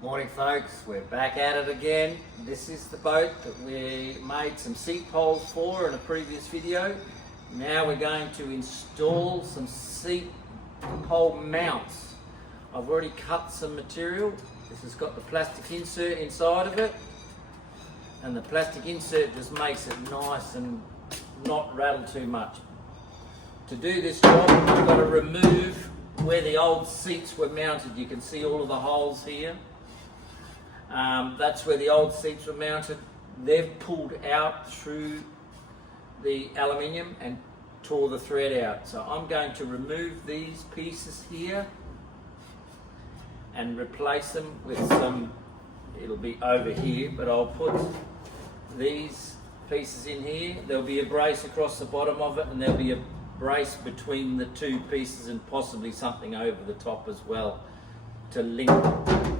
Morning folks, we're back at it again. This is the boat that we made some seat poles for in a previous video. Now we're going to install some seat pole mounts. I've already cut some material. This has got the plastic insert inside of it, and the plastic insert just makes it nice and not rattle too much. To do this job, we've got to remove where the old seats were mounted. You can see all of the holes here. That's where the old seats were mounted. They've pulled out through the aluminium and tore the thread out. So I'm going to remove these pieces here and replace them with some, it'll be over here, but I'll put these pieces in here. There'll be a brace across the bottom of it, and there'll be a brace between the two pieces and possibly something over the top as well to link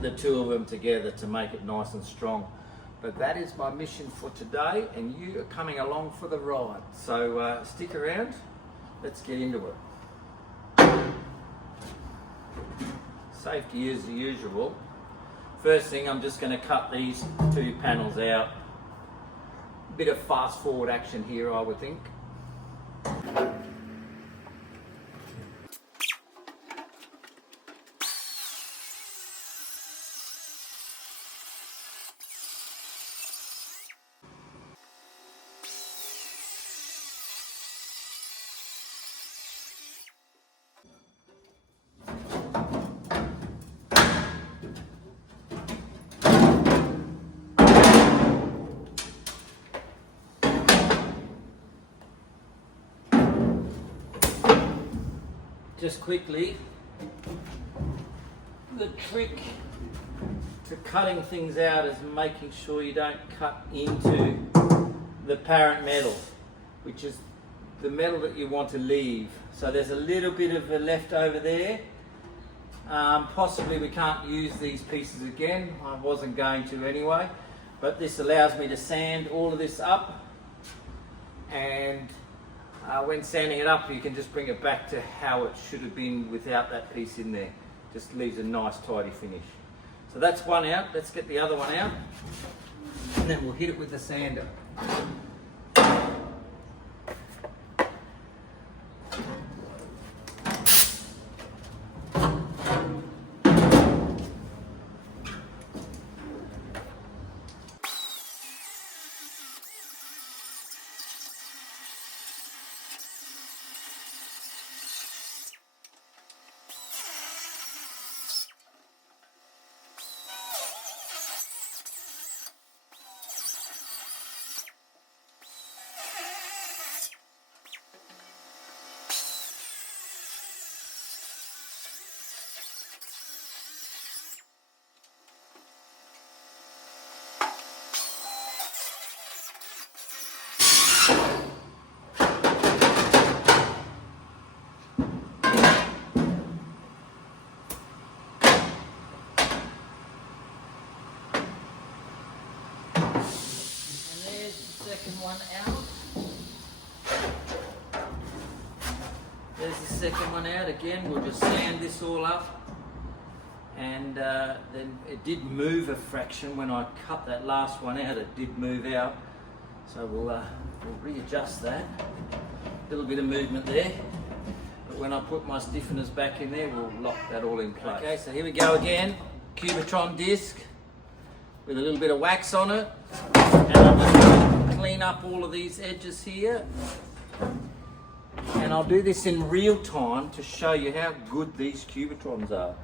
the two of them together to make it nice and strong. But that is my mission for today, and you are coming along for the ride. So stick around, let's get into it. Safety as usual. First thing, I'm just going to cut these two panels out. A bit of fast forward action here, I would think. Just quickly, the trick to cutting things out is making sure you don't cut into the parent metal, which is the metal that you want to leave. So there's a little bit of a leftover there. Possibly we can't use these pieces again. I wasn't going to anyway, but this allows me to sand all of this up, and when sanding it up, you can just bring it back to how it should have been without that piece in there. Just leaves a nice tidy finish. So that's one out. Let's get the other one out, and then we'll hit it with the sander. Second one out. There's the second one out. Again, we'll just sand this all up, and then it did move a fraction when I cut that last one out. It did move out, so we'll readjust that. A little bit of movement there, but when I put my stiffeners back in there, we'll lock that all in place. Okay, so here we go again. Cubitron disc with a little bit of wax on it, and I'm just going to clean up all of these edges here, and I'll do this in real time to show you how good these Cubitrons are.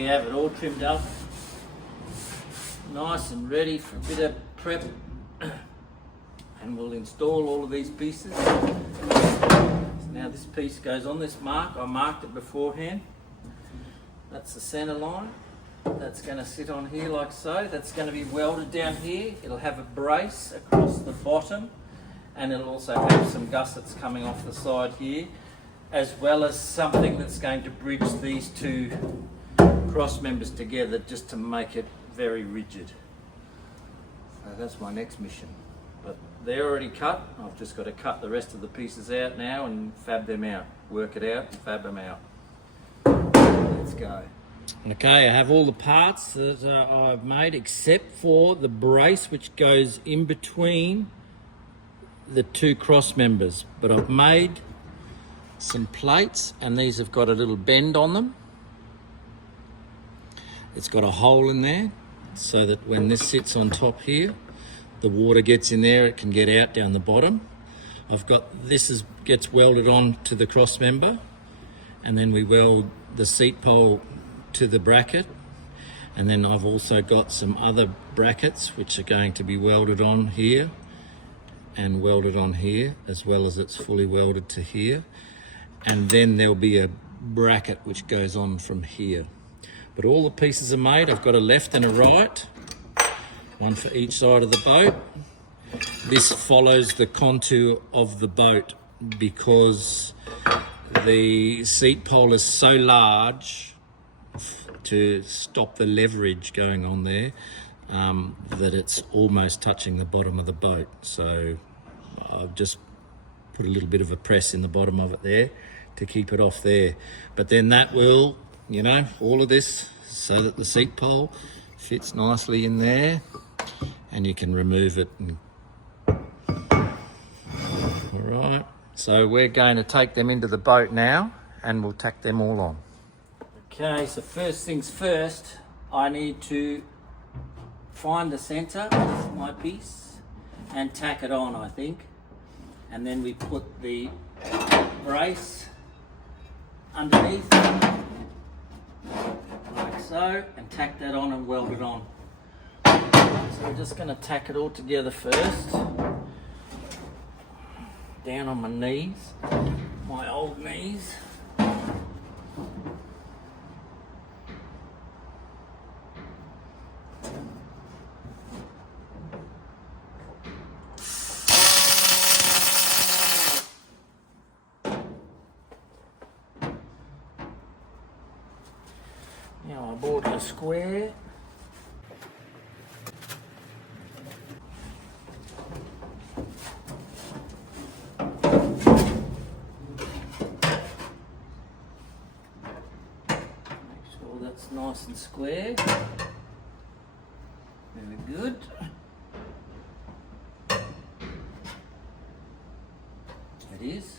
we have it all trimmed up, nice and ready for a bit of prep. And we'll install all of these pieces. So now this piece goes on this mark. I marked it beforehand. That's the center line. That's going to sit on here like so. That's going to be welded down here. It'll have a brace across the bottom, and it'll also have some gussets coming off the side here, as well as something that's going to bridge these two cross members together just to make it very rigid. So that's my next mission. But they're already cut. I've just got to cut the rest of the pieces out now and fab them out. Work it out and fab them out. Let's go. Okay, I have all the parts that I've made except for the brace which goes in between the two cross members. But I've made some plates, and these have got a little bend on them. It's got a hole in there so that when this sits on top here, the water gets in there, it can get out down the bottom. I've got this gets welded on to the cross member, and then we weld the seat pole to the bracket, and then I've also got some other brackets which are going to be welded on here and welded on here, as well as it's fully welded to here, and then there'll be a bracket which goes on from here. But all the pieces are made. I've got a left and a right, one for each side of the boat. This follows the contour of the boat because the seat pole is so large to stop the leverage going on there that it's almost touching the bottom of the boat. So I've just put a little bit of a press in the bottom of it there to keep it off there. But then that will, you know, all of this so that the seat pole fits nicely in there, and you can remove it. All right, so we're going to take them into the boat now and we'll tack them all on. Okay, so first things first, I need to find the center of my piece and tack it on, I think. And then we put the brace underneath, like so, and tack that on and weld it on. So we're just going to tack it all together first. Down on my knees, my old knees. Now I bought a square. That's nice and square. Very good. It is.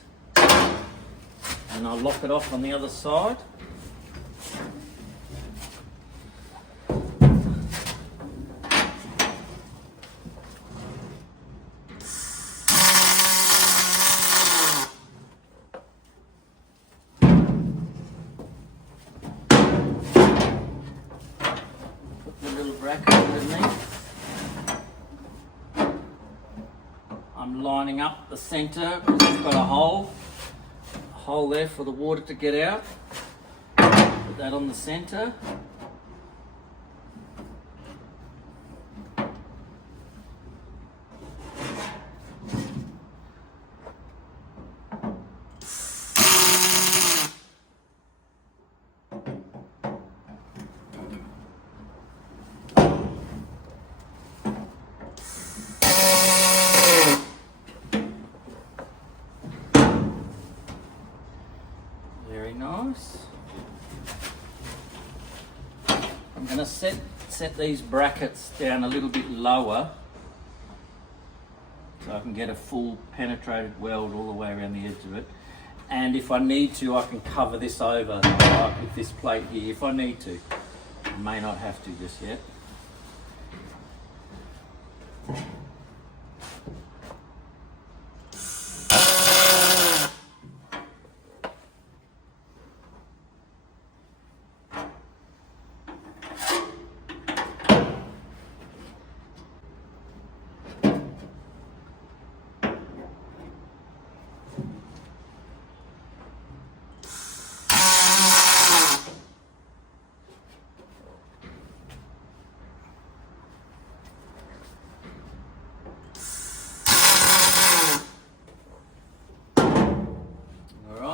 And I'll lock it off on the other side. Bracket underneath. I'm lining up the center because I've got a hole there for the water to get out. Put that on the center. Very nice. I'm going to set these brackets down a little bit lower so I can get a full penetrated weld all the way around the edge of it. And if I need to, I can cover this over like with this plate here if I need to. I may not have to just yet.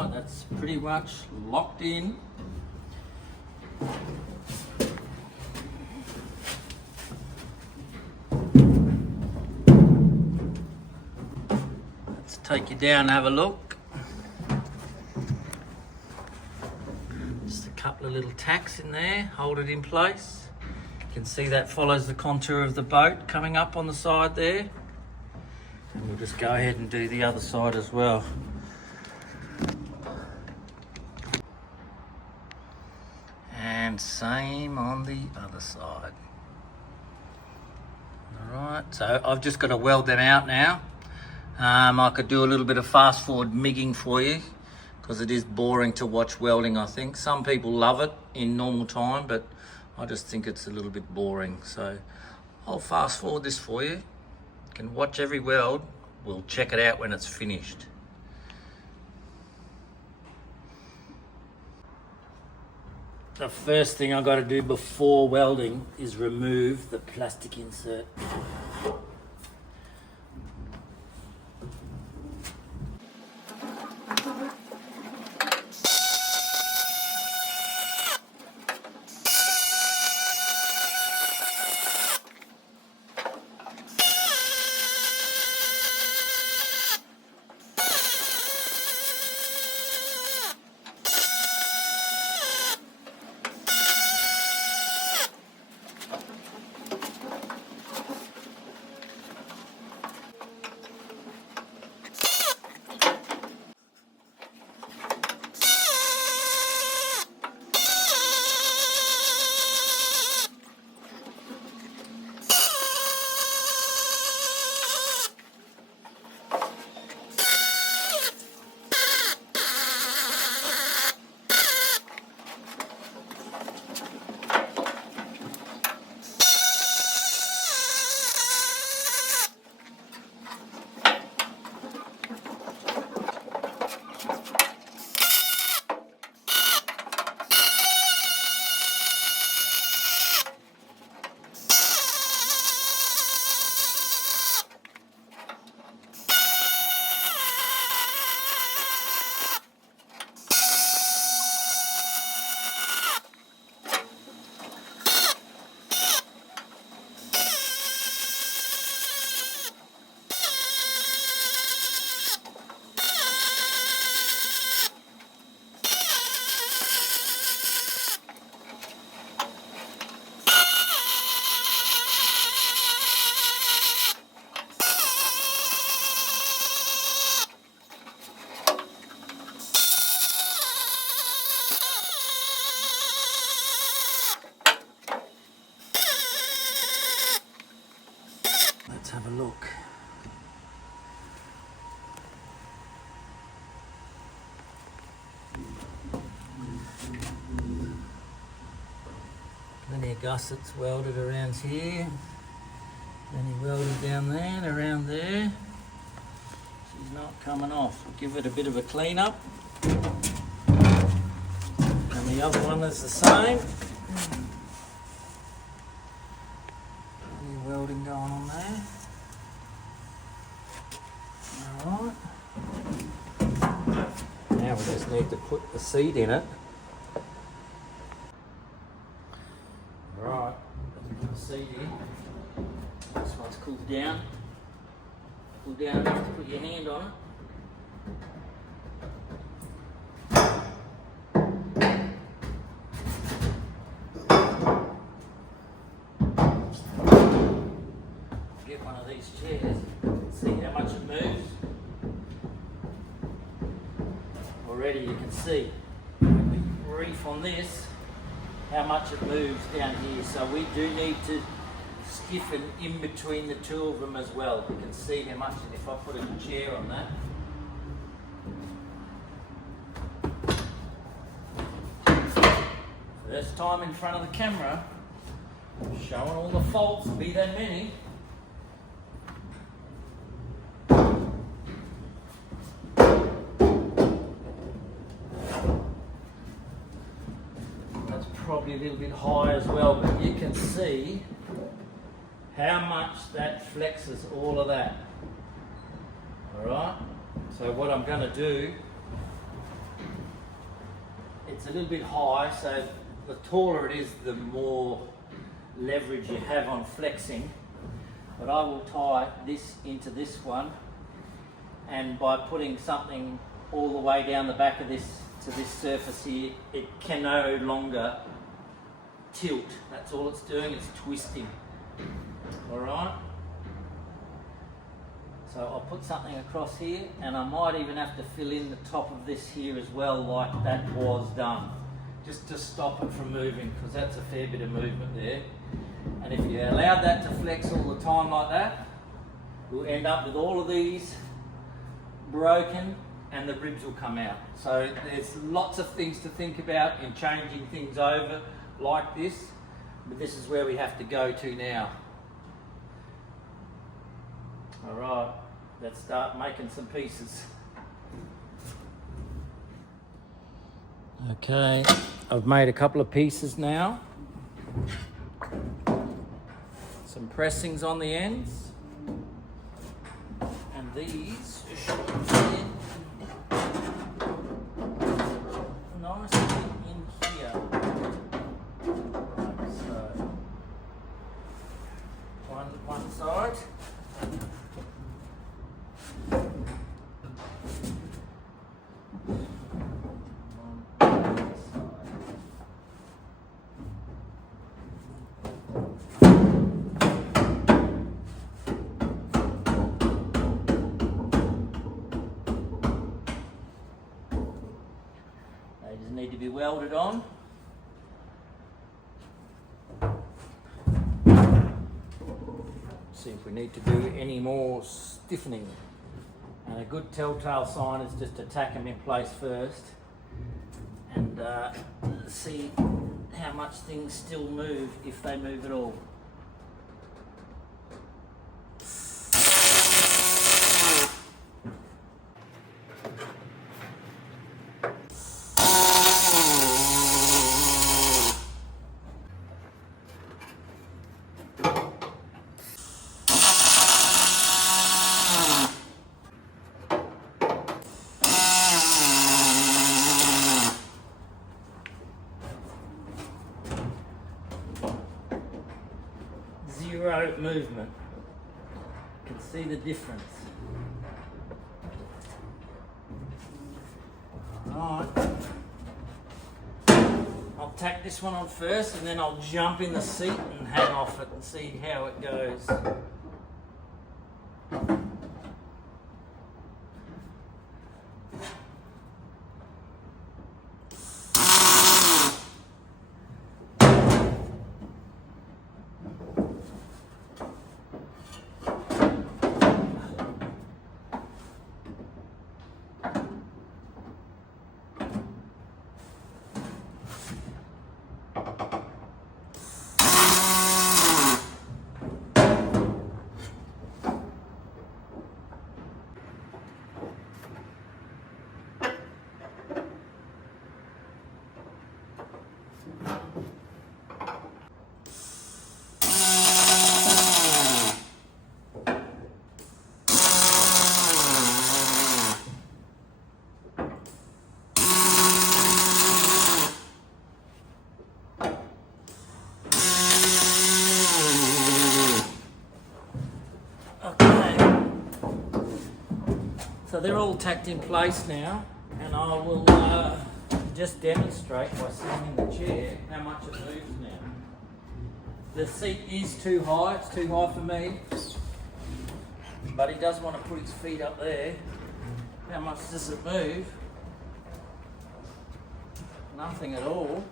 Alright, that's pretty much locked in. Let's take you down and have a look. Just a couple of little tacks in there, hold it in place. You can see that follows the contour of the boat coming up on the side there. And we'll just go ahead and do the other side as well. And same on the other side. Alright, so I've just got to weld them out now. I could do a little bit of fast forward MIGging for you because it is boring to watch welding, I think. Some people love it in normal time, but I just think it's a little bit boring. So I'll fast forward this for you. You can watch every weld. We'll check it out when it's finished. The first thing I've got to do before welding is remove the plastic insert. Let's have a look. Plenty of gussets welded around here. Plenty welded down there and around there. She's not coming off. We'll give it a bit of a clean up. And the other one is the same. Plenty of welding going on there. Alright. Now we just need to put the seat in it. Alright, put the seat in. This one's cooled down. Cooled down enough to put your hand on it. Get one of these chairs, see how much it moves. Already you can see the reef on this, how much it moves down here. So we do need to stiffen in between the two of them as well. You can see how much, and if I put a chair on that. First time in front of the camera, showing all the faults, be that many. That's probably a little bit high as well, but you can see how much that flexes all of that. Alright, so what I'm going to do it's a little bit high, so the taller it is, the more leverage you have on flexing. But I will tie this into this one, and by putting something all the way down the back of this to this surface here, it can no longer tilt. That's all it's doing, it's twisting. Alright? So I'll put something across here, and I might even have to fill in the top of this here as well, like that was done, just to stop it from moving, because that's a fair bit of movement there. And if you allowed that to flex all the time like that, you'll end up with all of these broken and the ribs will come out. So there's lots of things to think about in changing things over like this, but this is where we have to go to now. Alright, let's start making some pieces. Okay, I've made a couple of pieces now. Some pressings on the ends, and these should fit nicely in here. Like so. One side. Need to be welded on. See if we need to do any more stiffening. And a good telltale sign is just to tack them in place first and see how much things still move, if they move at all. Zero movement. You can see the difference. Alright. I'll tack this one on first, and then I'll jump in the seat and hang off it and see how it goes. So they're all tacked in place now, and I will just demonstrate by sitting in the chair how much it moves now. The seat is too high, it's too high for me, but he does want to put his feet up there. How much does it move? Nothing at all.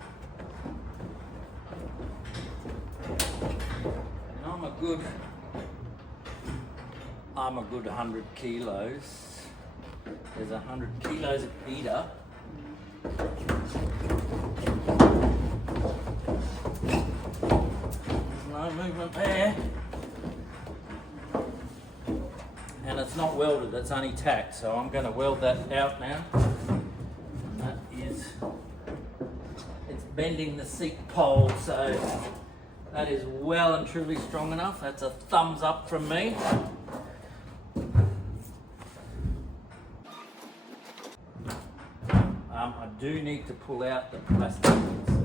And I'm a good 100 kilos. There's 100 kilos of feeder. There's no movement there. And it's not welded, it's only tacked, so I'm going to weld that out now. And that is, it's bending the seat pole, so that is well and truly strong enough. That's a thumbs up from me. I do need to pull out the plastic insert.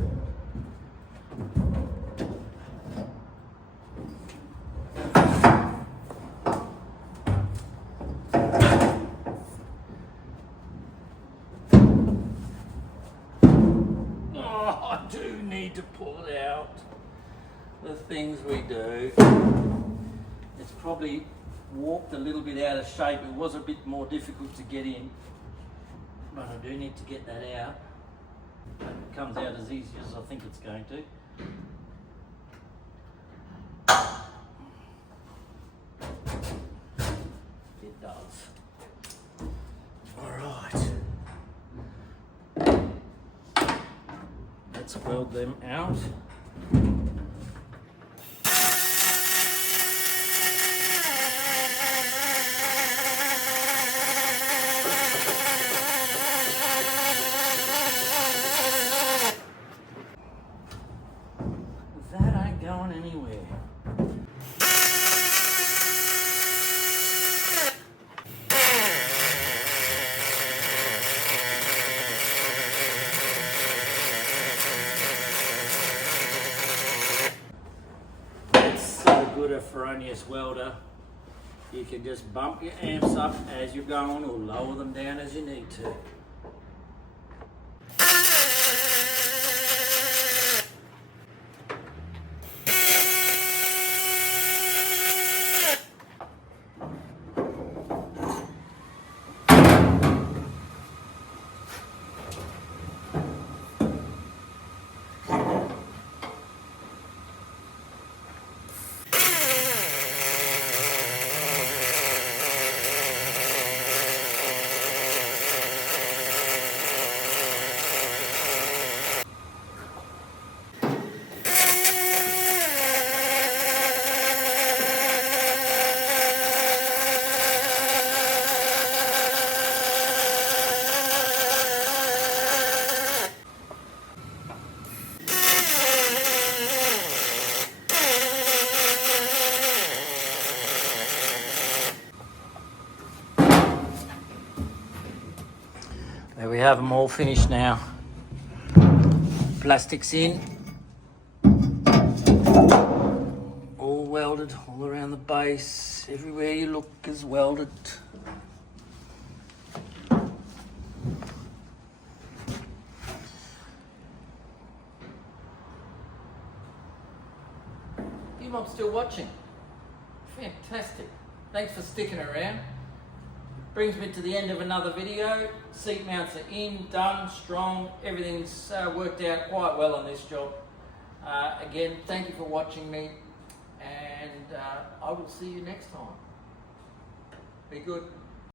I do need to pull out the things we do. It's probably warped a little bit out of shape. It was a bit more difficult to get in, but I do need to get that out. Hope it comes out as easy as I think it's going to. It does. All right. Let's weld them out. That ain't going anywhere. Good a Feronius welder. You can just bump your amps up as you're going or lower them down as you need to. There we have them all finished now. Plastics in. All welded, all around the base. Everywhere you look is welded. You mob's still watching. Fantastic. Thanks for sticking around. Brings me to the end of another video. Seat mounts are in, done, strong. Everything's worked out quite well on this job. Again, thank you for watching me, and I will see you next time. Be good.